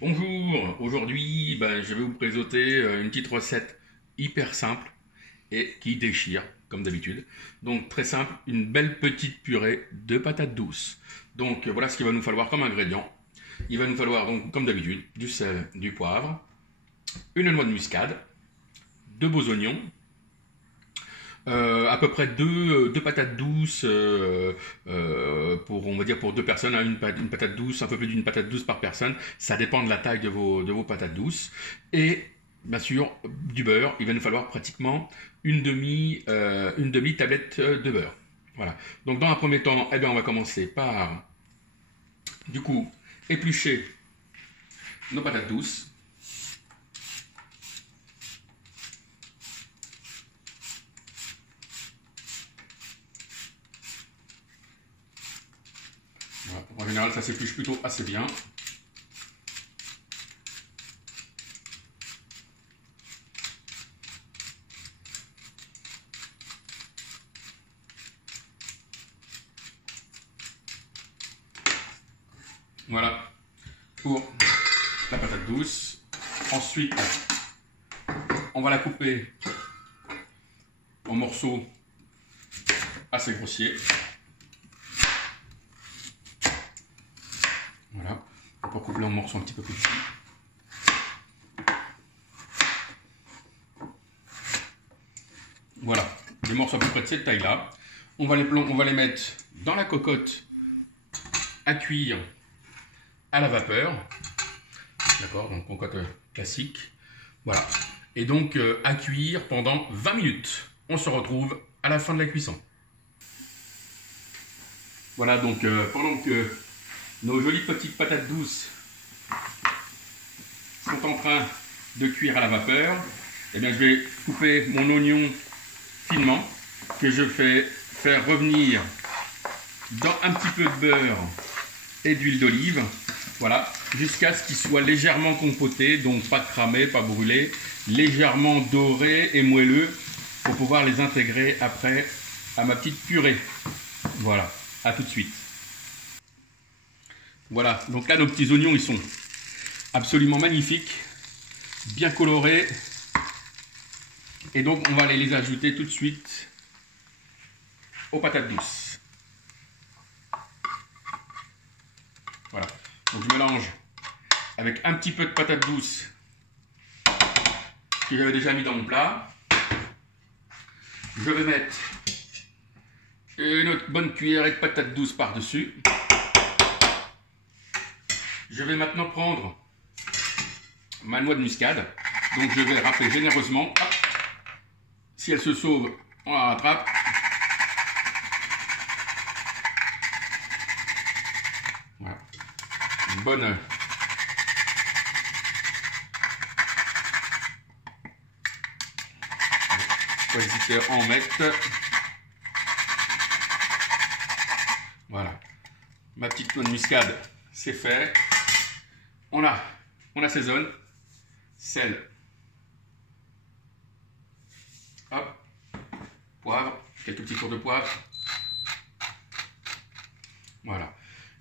Bonjour, aujourd'hui je vais vous présenter une petite recette hyper simple et qui déchire comme d'habitude. Donc très simple, une belle petite purée de patates douces. Donc voilà ce qu'il va nous falloir comme ingrédient. Il va nous falloir donc comme d'habitude du sel, du poivre, une noix de muscade, deux beaux oignons, à peu près deux patates douces pour on va dire pour deux personnes, hein, une patate douce, un peu plus d'une patate douce par personne, ça dépend de la taille de vos patates douces. Et bien sûr du beurre, il va nous falloir pratiquement une demi tablette de beurre. Voilà. Donc dans un premier temps, eh bien, on va commencer par du coup éplucher nos patates douces. Voilà. En général, ça s'épluche plutôt assez bien. Voilà pour la patate douce. Ensuite, on va la couper en morceaux assez grossiers. Voilà, pour couper en morceaux un petit peu plus petits. Voilà, des morceaux à peu près de cette taille-là. On va les mettre dans la cocotte à cuire à la vapeur. D'accord, donc cocotte classique. Voilà, et donc à cuire pendant 20 minutes. On se retrouve à la fin de la cuisson. Voilà, donc pendant que nos jolies petites patates douces sont en train de cuire à la vapeur, eh bien, je vais couper mon oignon finement que je fais faire revenir dans un petit peu de beurre et d'huile d'olive. Voilà, jusqu'à ce qu'il soit légèrement compoté, donc pas cramé, pas brûlé, légèrement doré et moelleux pour pouvoir les intégrer après à ma petite purée. Voilà, à tout de suite. Voilà, donc là nos petits oignons ils sont absolument magnifiques, bien colorés. Et donc on va les ajouter tout de suite aux patates douces. Voilà, donc je mélange avec un petit peu de patates douces que j'avais déjà mis dans mon plat. Je vais mettre une autre bonne cuillerée de patates douces par-dessus. Je vais maintenant prendre ma noix de muscade. Donc je vais râper généreusement. Hop. Si elle se sauve, on la rattrape. Voilà. Une bonne. Faut hésiter à en mettre. Voilà. Ma petite noix de muscade, c'est fait. On assaisonne. Sel. Hop. Poivre. Quelques petits tours de poivre. Voilà.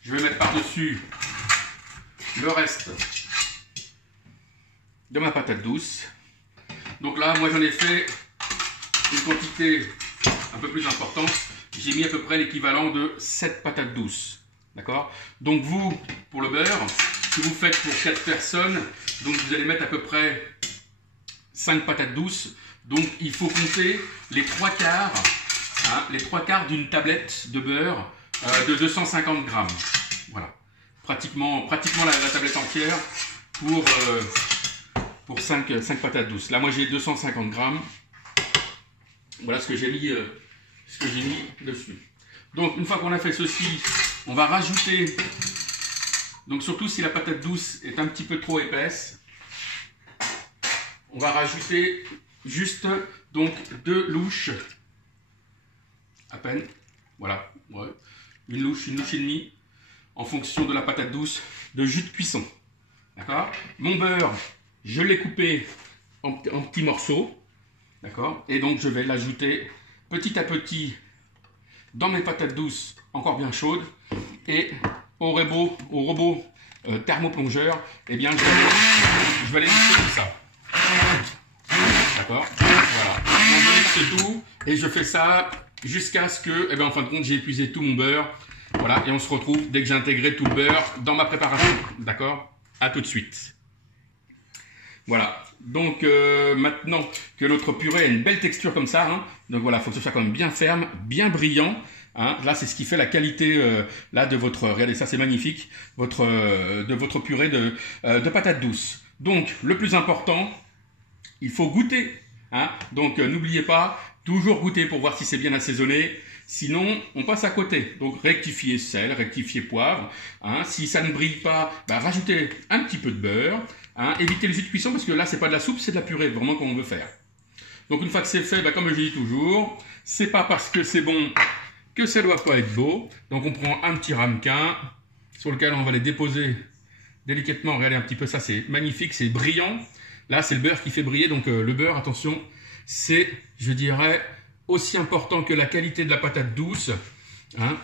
Je vais mettre par-dessus le reste de ma patate douce. Donc là, moi j'en ai fait une quantité un peu plus importante. J'ai mis à peu près l'équivalent de 7 patates douces. D'accord? Donc vous, pour le beurre, si vous faites pour 4 personnes, donc vous allez mettre à peu près 5 patates douces. Donc il faut compter les 3 quarts, hein, les 3 quarts d'une tablette de beurre de 250 grammes. Voilà. Pratiquement la tablette entière pour 5 patates douces. Là moi j'ai 250 grammes. Voilà ce que j'ai mis dessus. Donc une fois qu'on a fait ceci, on va rajouter, donc surtout si la patate douce est un petit peu trop épaisse, on va rajouter juste donc 2 louches à peine. Voilà, ouais. Une louche et demie en fonction de la patate douce de jus de cuisson. D'accord? Mon beurre, je l'ai coupé en petits morceaux. D'accord? Et donc je vais l'ajouter petit à petit dans mes patates douces encore bien chaudes et au robot thermoplongeur, eh bien je vais aller mixer tout ça. D'accord? Voilà. Donc je mixe tout et je fais ça jusqu'à ce que, eh bien, en fin de compte, j'ai épuisé tout mon beurre. Voilà, et on se retrouve dès que j'ai intégré tout le beurre dans ma préparation. D'accord? À tout de suite. Voilà, donc maintenant que notre purée a une belle texture comme ça, hein, donc voilà, il faut que ce soit quand même bien ferme, bien brillant. Hein, là, c'est ce qui fait la qualité là de votre, regardez ça, c'est magnifique, de votre purée de patates douces. Donc, le plus important, il faut goûter. Hein, donc, n'oubliez pas, toujours goûter pour voir si c'est bien assaisonné. Sinon, on passe à côté. Donc, rectifiez sel, rectifiez poivre. Hein, si ça ne brille pas, bah, rajoutez un petit peu de beurre. Hein, évitez le jus de cuisson parce que là, c'est pas de la soupe, c'est de la purée, vraiment comme on veut faire. Donc, une fois que c'est fait, bah, comme je dis toujours, c'est pas parce que c'est bon que ça doit pas être beau. Donc, on prend un petit ramequin sur lequel on va les déposer délicatement. Regardez un petit peu ça, c'est magnifique, c'est brillant. Là, c'est le beurre qui fait briller. Donc, le beurre, attention, c'est, je dirais, aussi important que la qualité de la patate douce. Hein.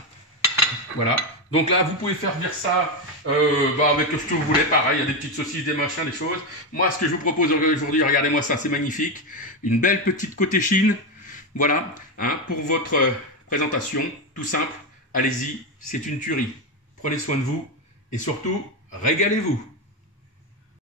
Voilà. Donc là, vous pouvez faire dire ça avec ce que vous voulez. Pareil, il y a des petites saucisses, des machins, des choses. Moi, ce que je vous propose aujourd'hui, regardez-moi ça, c'est magnifique. Une belle petite côte échine. Voilà. Hein, pour votre présentation, tout simple. Allez-y, c'est une tuerie. Prenez soin de vous et surtout, régalez-vous.